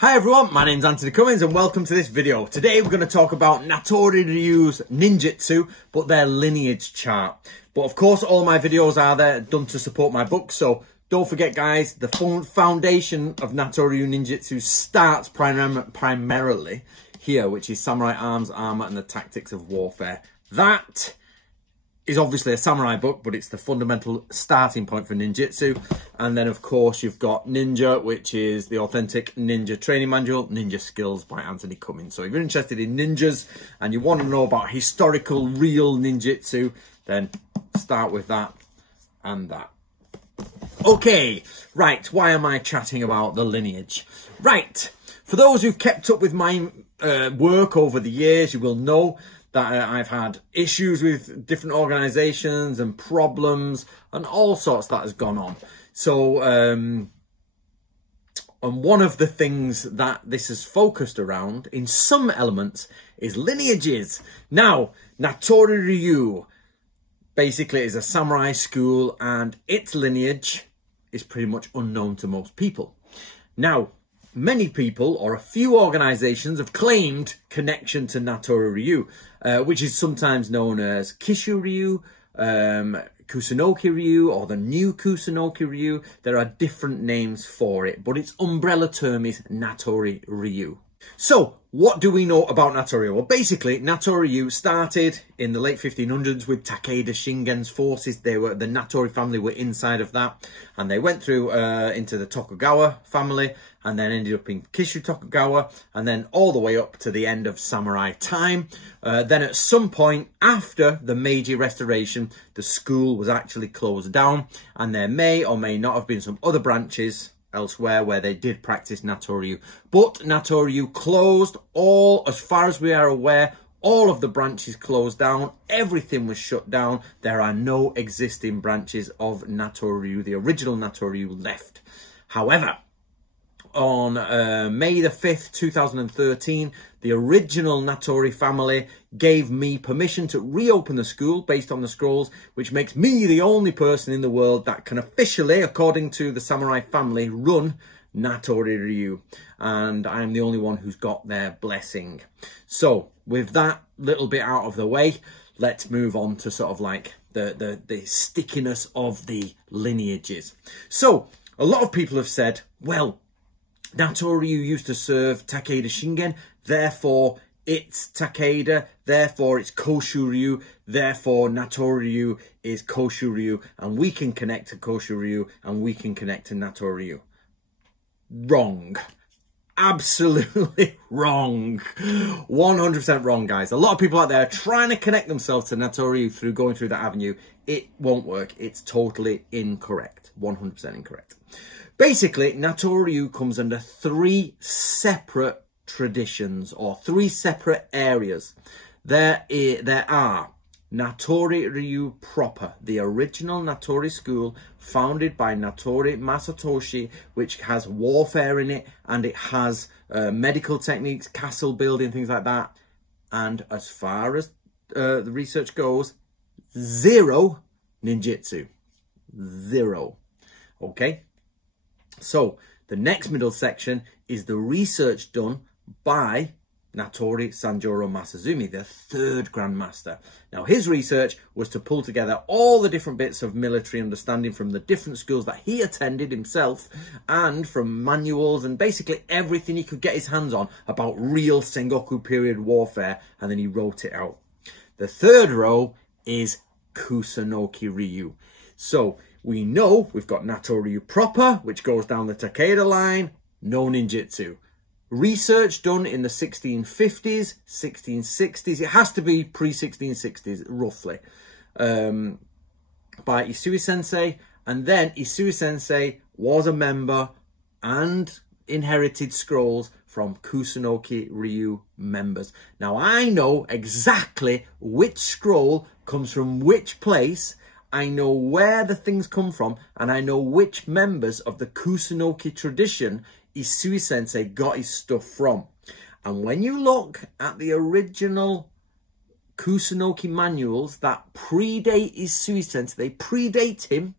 Hi everyone, my name's Anthony Cummins and welcome to this video. Today we're going to talk about Natori Ryu's Ninjutsu, but their lineage chart. But of course all my videos are there done to support my book, so don't forget guys, the foundation of Natori Ryu Ninjutsu starts primarily here, which is Samurai Arms, Armour and the Tactics of Warfare. That is obviously a samurai book, but it's the fundamental starting point for ninjutsu. And then of course you've got Ninja, which is the authentic ninja training manual, Ninja Skills by Anthony Cummins. So if you're interested in ninjas and you want to know about historical real ninjutsu, then start with that and that. Okay, right, why am I chatting about the lineage? Right, for those who've kept up with my work over the years, you will know that I've had issues with different organisations and problems and all sorts that has gone on. So, and one of the things that this is focused around in some elements is lineages. Now, Natori Ryu basically is a samurai school and its lineage is pretty much unknown to most people. Now, many people or a few organisations have claimed connection to Natori Ryu, which is sometimes known as Kishu Ryu, Kusunoki Ryu, or the new Kusunoki Ryu. There are different names for it, but its umbrella term is Natori Ryu. So, what do we know about Natori Ryu? Well, basically, Natori Ryu started in the late 1500s with Takeda Shingen's forces. The Natori family were inside of that, and they went through into the Tokugawa family, and then ended up in Kishu Tokugawa, and then all the way up to the end of samurai time. Then at some point after the Meiji Restoration, the school was actually closed down, and there may or may not have been some other branches elsewhere where they did practice Natori Ryu. But Natori Ryu closed all, as far as we are aware, all of the branches closed down. Everything was shut down. There are no existing branches of Natori Ryu, the original Natori Ryu, left. However, on May the 5th, 2013, the original Natori family gave me permission to reopen the school based on the scrolls, which makes me the only person in the world that can officially, according to the samurai family, run Natori Ryu. And I'm the only one who's got their blessing. So, with that little bit out of the way, let's move on to sort of like the stickiness of the lineages. So, a lot of people have said, well, Natori Ryu used to serve Takeda Shingen, therefore it's Takeda, therefore it's Koshu Ryu, therefore Natori Ryu is Koshu Ryu, and we can connect to Koshu Ryu, and we can connect to Natori Ryu. Wrong. Absolutely wrong. 100% wrong, guys. A lot of people out there are trying to connect themselves to Natori Ryu through going through that avenue. It won't work. It's totally incorrect. 100% incorrect. Basically, Natori Ryu comes under three separate traditions or three separate areas. There are Natori Ryu proper, the original Natori school founded by Natori Masatoshi, which has warfare in it and it has medical techniques, castle building, things like that. And as far as the research goes, zero ninjutsu. Zero. Okay? So, the next middle section is the research done by Natori Sanjuro Masazumi, the third Grandmaster. Now, his research was to pull together all the different bits of military understanding from the different schools that he attended himself and from manuals and basically everything he could get his hands on about real Sengoku period warfare, and then he wrote it out. The third row is Kusunoki Ryu. So, we know we've got Natori Ryu proper, which goes down the Takeda line, no ninjutsu. Research done in the 1650s, 1660s, it has to be pre-1660s, roughly, by Isui Sensei. And then Isui Sensei was a member and inherited scrolls from Kusunoki Ryu members. Now, I know exactly which scroll comes from which place. I know where the things come from, and I know which members of the Kusunoki tradition Isui Sensei got his stuff from. And when you look at the original Kusunoki manuals that predate Isui Sensei, they predate him,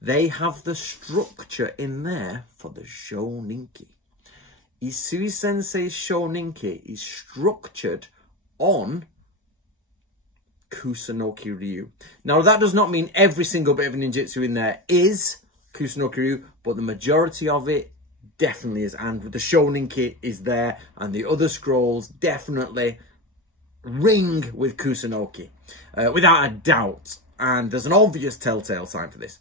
they have the structure in there for the Shoninki. Isui Sensei's Shoninki is structured on Kusunoki Ryu. Now, that does not mean every single bit of ninjutsu in there is Kusunoki Ryu, but the majority of it definitely is. And the Shoninki is there, and the other scrolls definitely ring with Kusunoki, without a doubt. And there's an obvious telltale sign for this.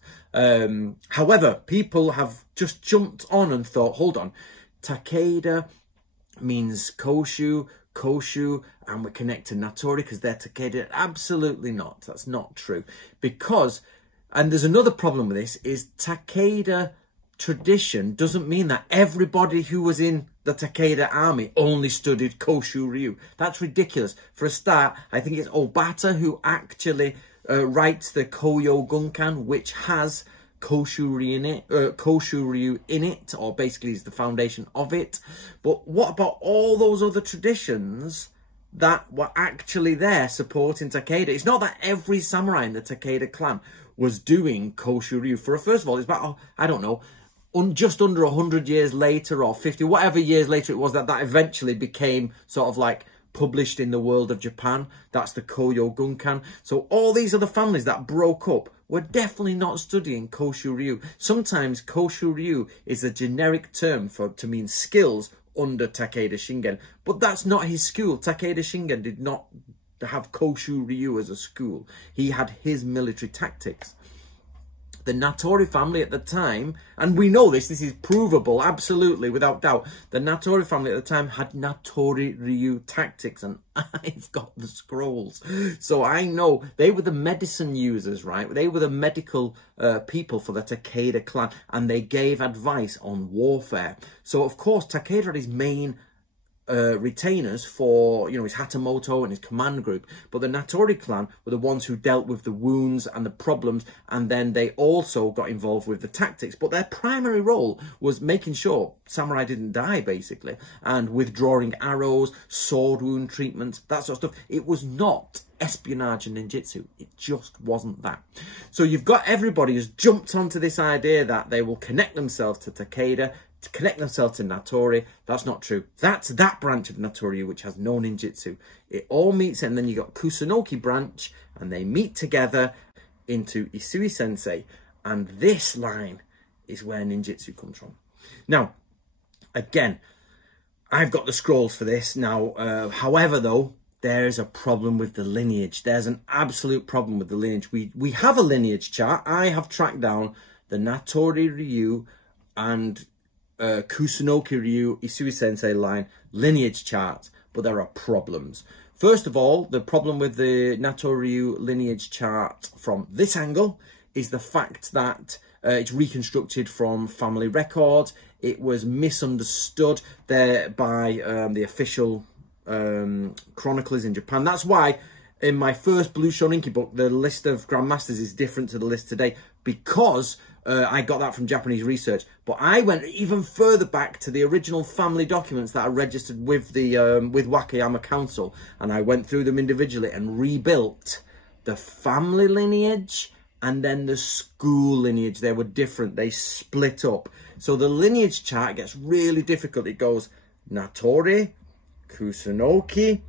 However, people have just jumped on and thought, hold on, Takeda means Koshu, and we connect to Natori because they're Takeda. Absolutely not. That's not true. Because, and there's another problem with this, is Takeda tradition doesn't mean that everybody who was in the Takeda army only studied Koshu Ryu. That's ridiculous. For a start, I think it's Obata who actually writes the Koyo Gunkan, which has Koshu Ryu in it, or basically is the foundation of it. But what about all those other traditions that were actually there supporting Takeda? It's not that every samurai in the Takeda clan was doing Koshu Ryu. First of all, it's about, I don't know, just under 100 years later, or 50, whatever years later it was, that eventually became sort of like published in the world of Japan. That's the Koyo Gunkan. So all these other families that broke up were definitely not studying Koshu Ryu. Sometimes Koshu Ryu is a generic term to mean skills under Takeda Shingen, but that's not his school. Takeda Shingen did not have Koshu Ryu as a school. He had his military tactics. The Natori family at the time, and we know this is provable, absolutely, without doubt. The Natori family at the time had Natori Ryu tactics, and I've got the scrolls. So I know they were the medicine users, right? They were the medical people for the Takeda clan, and they gave advice on warfare. So, of course, Takeda had his main retainers for, you know, his Hatamoto and his command group, but the Natori clan were the ones who dealt with the wounds and the problems, and then they also got involved with the tactics. But their primary role was making sure samurai didn't die, basically, and withdrawing arrows, sword wound treatment, that sort of stuff. It was not espionage and ninjutsu. It just wasn't that. So you've got everybody who's jumped onto this idea that they will connect themselves to Takeda, to connect themselves to Natori. That's not true. That's that branch of Natori which has no ninjutsu. It all meets, and then you got Kusunoki branch, and they meet together into Isui Sensei, and this line is where ninjutsu comes from. Now, again, I've got the scrolls for this now. However, though, there's a problem with the lineage. There's an absolute problem with the lineage. We have a lineage chart. I have tracked down the Natori Ryu and Kusunoki Ryu Isui Sensei line lineage charts, but there are problems. First of all, the problem with the Natori Ryu lineage chart from this angle is the fact that it's reconstructed from family records. It was misunderstood there by the official chroniclers in Japan. That's why in my first Blue Shoninki book, the list of Grandmasters is different to the list today, because I got that from Japanese research. But I went even further back to the original family documents that are registered with the with Wakayama Council, and I went through them individually and rebuilt the family lineage and then the school lineage. They were different. They split up. So the lineage chart gets really difficult. It goes Natori, Kusunoki,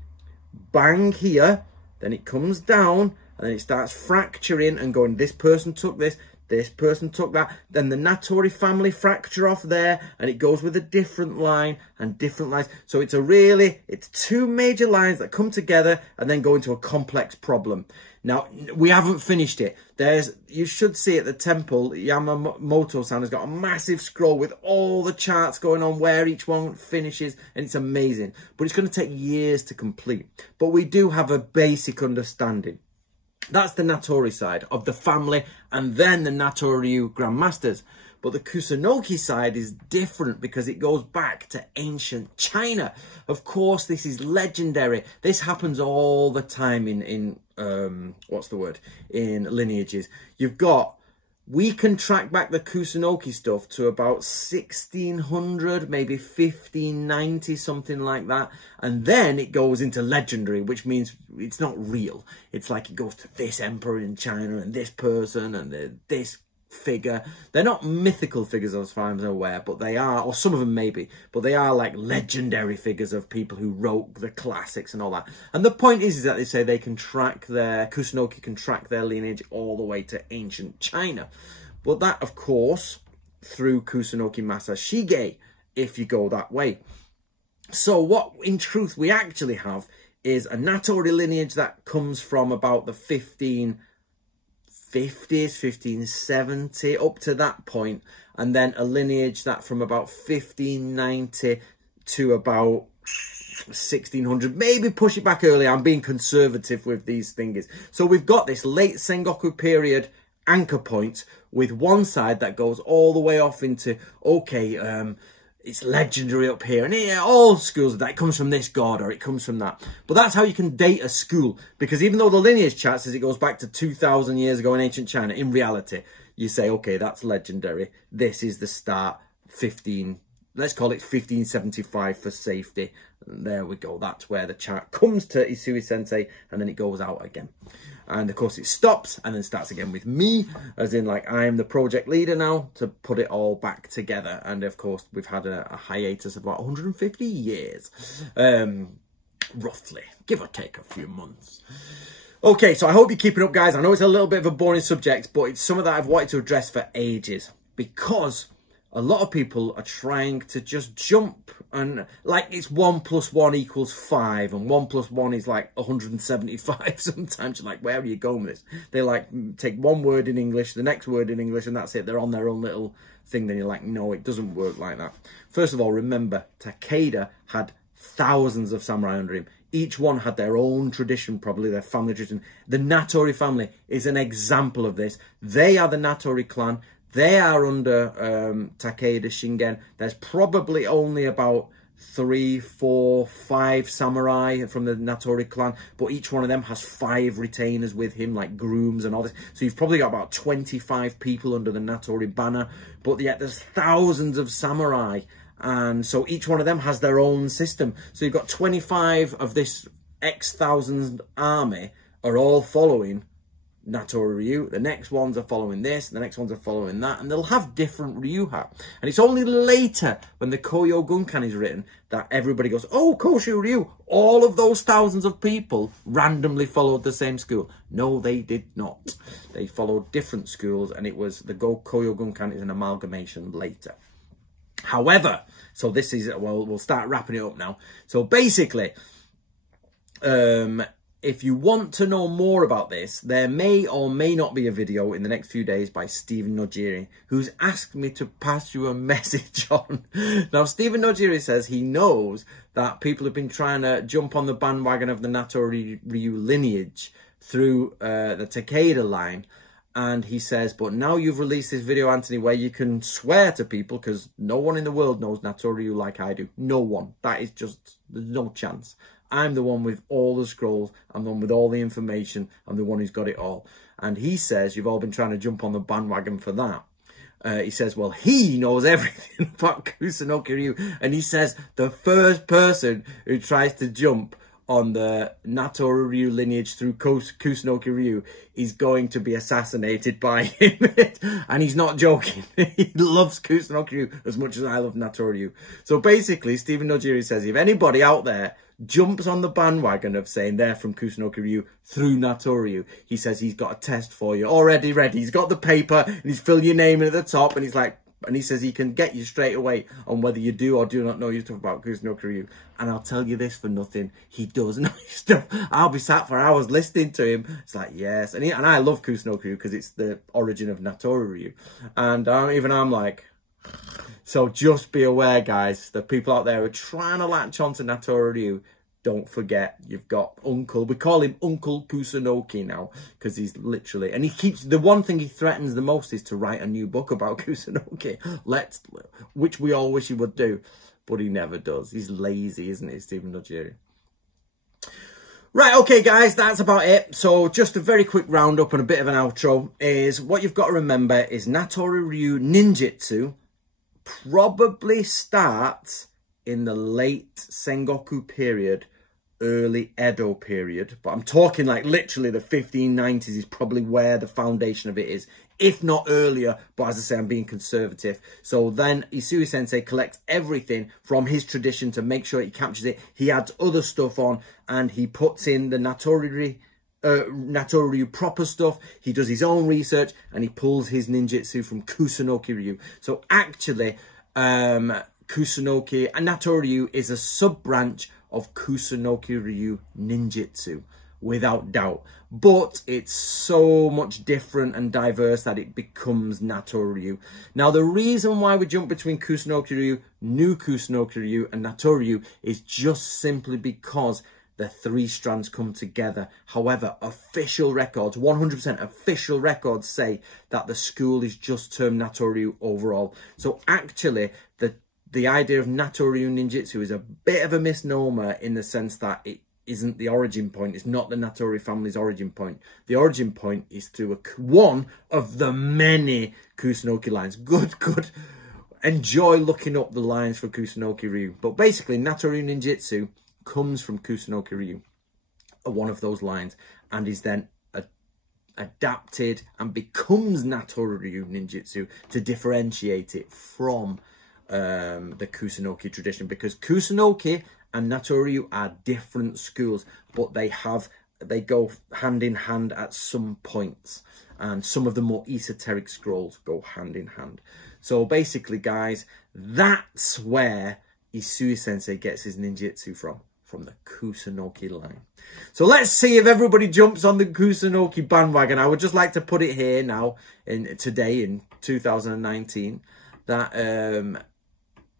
bang here, then it comes down, and then it starts fracturing and going, this person took this, this person took that, then the Natori family fracture off there, and it goes with a different line and different lines. So it's two major lines that come together and then go into a complex problem. Now, we haven't finished it. You should see at the temple, Yamamoto-san has got a massive scroll with all the charts going on, where each one finishes, and it's amazing. But it's going to take years to complete. But we do have a basic understanding. That's the Natori side of the family, and then the Natori Ryu Grandmasters. But the Kusunoki side is different because it goes back to ancient China. Of course, this is legendary. This happens all the time in lineages. We can track back the Kusunoki stuff to about 1600, maybe 1590, something like that. And then it goes into legendary, which means it's not real. It's like it goes to this emperor in China and this person and this figure. They're not mythical figures as far as I'm aware, but they are, or some of them maybe, but they are like legendary figures of people who wrote the classics and all that. And the point is that they say they can track Kusunoki can track their lineage all the way to ancient China. But that, of course, through Kusunoki Masashige, if you go that way. So what, in truth, we actually have is a Natori lineage that comes from about the 1550s, 1570, up to that point, and then a lineage that from about 1590 to about 1600, maybe push it back earlier. I'm being conservative with these things. So we've got this late Sengoku period anchor point with one side that goes all the way off into, okay, it's legendary up here, and all schools of that, it comes from this god or it comes from that. But that's how you can date a school, because even though the lineage chart says it goes back to 2,000 years ago in ancient China, in reality, you say, okay, that's legendary. This is the start, let's call it 1575 for safety. And there we go. That's where the chart comes to Isui Sensei, and then it goes out again. And of course it stops and then starts again with me, as in like I'm the project leader now to put it all back together. And of course we've had a hiatus of about 150 years, roughly, give or take a few months. Okay, so I hope you're keeping up, guys. I know it's a little bit of a boring subject, but it's something that I've wanted to address for ages, because a lot of people are trying to just jump and like it's 1 + 1 = 5 and 1 + 1 is like 175 sometimes. You're like, where are you going with this? They like take one word in English, the next word in English, and that's it. They're on their own little thing. Then you're like, no, it doesn't work like that. First of all, remember, Takeda had thousands of samurai under him. Each one had their own tradition, probably their family tradition. The Natori family is an example of this. They are the Natori clan. They are under Takeda Shingen. There's probably only about 3, 4, 5 samurai from the Natori clan, but each one of them has 5 retainers with him, like grooms and all this. So you've probably got about 25 people under the Natori banner, but yet there's thousands of samurai. And so each one of them has their own system. So you've got 25 of this X thousand army are all following Natori Ryu. The next ones are following this, the next ones are following that, and they'll have different Ryuha. And it's only later, when the Koyo Gunkan is written, that everybody goes, oh, Koshu Ryu, all of those thousands of people randomly followed the same school. No, they did not. They followed different schools, and it was the Koyo Gunkan is an amalgamation later. However, so this is, well, we'll start wrapping it up now. So basically, if you want to know more about this, there may or may not be a video in the next few days by Stephen Nojiri, who's asked me to pass you a message on. Now, Stephen Nojiri says he knows that people have been trying to jump on the bandwagon of the Natori Ryu lineage through the Takeda line. And he says, but now you've released this video, Anthony, where you can swear to people, because no one in the world knows Natori Ryu like I do. No one. That is just, there's no chance. I'm the one with all the scrolls. I'm the one with all the information. I'm the one who's got it all. And he says, you've all been trying to jump on the bandwagon for that. He says, well, he knows everything about Kusunoki Ryu. And he says, the first person who tries to jump on the Natori Ryu lineage through Kusunoki Ryu is going to be assassinated by him. And he's not joking. He loves Kusunoki Ryu as much as I love Natori Ryu. So basically, Stephen Nojiri says, if anybody out there jumps on the bandwagon of saying they're from Kusunoki Ryu through Natori Ryu, he says he's got a test for you already ready. He's got the paper and he's filled your name in at the top, and he's like, and he says he can get you straight away on whether you do or do not know your stuff about Kusunoki Ryu. And I'll tell you this for nothing, he does know his stuff. I'll be sat for hours listening to him. It's like, yes. And I love Kusunoki Ryu because it's the origin of Natori Ryu. And even I'm like, so just be aware, guys, the people out there who are trying to latch on to Natori Ryu, don't forget, you've got Uncle. We call him Uncle Kusunoki now, because he's literally, and he keeps, the one thing he threatens the most is to write a new book about Kusunoki. Which we all wish he would do, but he never does. He's lazy, isn't he, Stephen Nojiri? Right, okay, guys, that's about it. So just a very quick roundup and a bit of an outro is what you've got to remember is Natori Ryu Ninjutsu probably starts in the late Sengoku period, early Edo period. But I'm talking like literally the 1590s is probably where the foundation of it is if not earlier, but as I say, I'm being conservative. So then Isui Sensei collects everything from his tradition to make sure he captures it. He adds other stuff on, and he puts in the Natori Ryu proper stuff. He does his own research, and he pulls his ninjutsu from Kusunoki Ryu. So actually, Kusunoki and Natori Ryu is a sub-branch of Kusunoki Ryu ninjutsu, without doubt. But it's so much different and diverse that it becomes Natori Ryu. Now, the reason why we jump between Kusunoki Ryu, New Kusunoki Ryu, and Natori Ryu is just simply because the three strands come together. However, official records, 100% official records, say that the school is just termed Natori Ryu overall. So actually, the idea of Natori Ryu ninjutsu is a bit of a misnomer in the sense that it isn't the origin point. It's not the Natori family's origin point. The origin point is through one of the many Kusunoki lines. Good. Enjoy looking up the lines for Kusunoki Ryu. But basically, Natori Ryu ninjutsu comes from Kusunoki Ryu, one of those lines, and is then adapted and becomes Natori Ryu ninjutsu to differentiate it from the Kusunoki tradition, because Kusunoki and Natori Ryu are different schools, but they go hand in hand at some points, and some of the more esoteric scrolls go hand in hand. So basically, guys, that's where Isui Sensei gets his ninjutsu from the Kusunoki line. So let's see if everybody jumps on the Kusunoki bandwagon. I would just like to put it here now, today in 2019, that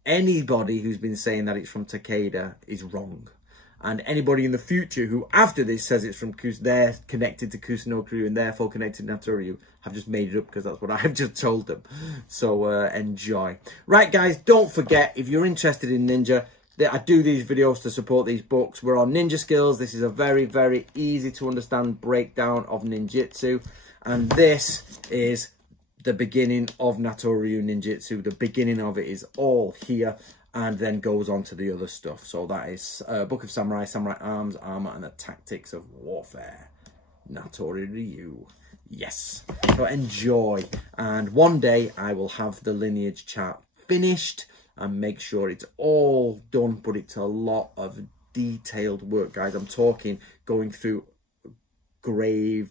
anybody who's been saying that it's from Takeda is wrong. And anybody in the future who, after this, says it's from they're connected to Kusunoki Ryu and therefore connected to Natori Ryu, have just made it up because that's what I've just told them. So enjoy. Right, guys, don't forget, if you're interested in ninja, I do these videos to support these books. We're on Ninja Skills. This is a very, very easy to understand breakdown of ninjutsu. And this is the beginning of Natori Ryu ninjutsu. The beginning of it is all here, and then goes on to the other stuff. So that is Book of Samurai, Samurai Arms, Armor, and the Tactics of Warfare. Natori Ryu. Yes. So enjoy. And one day I will have the Lineage chart finished and make sure it's all done, but it's a lot of detailed work, guys. I'm talking going through going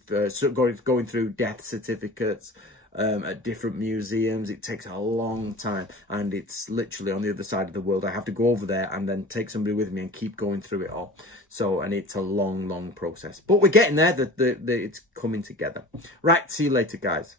through death certificates, at different museums. It takes a long time, and it's literally on the other side of the world. I have to go over there and then take somebody with me and keep going through it all. So, and it's a long process, but we're getting there. It's coming together. Right, see you later, guys.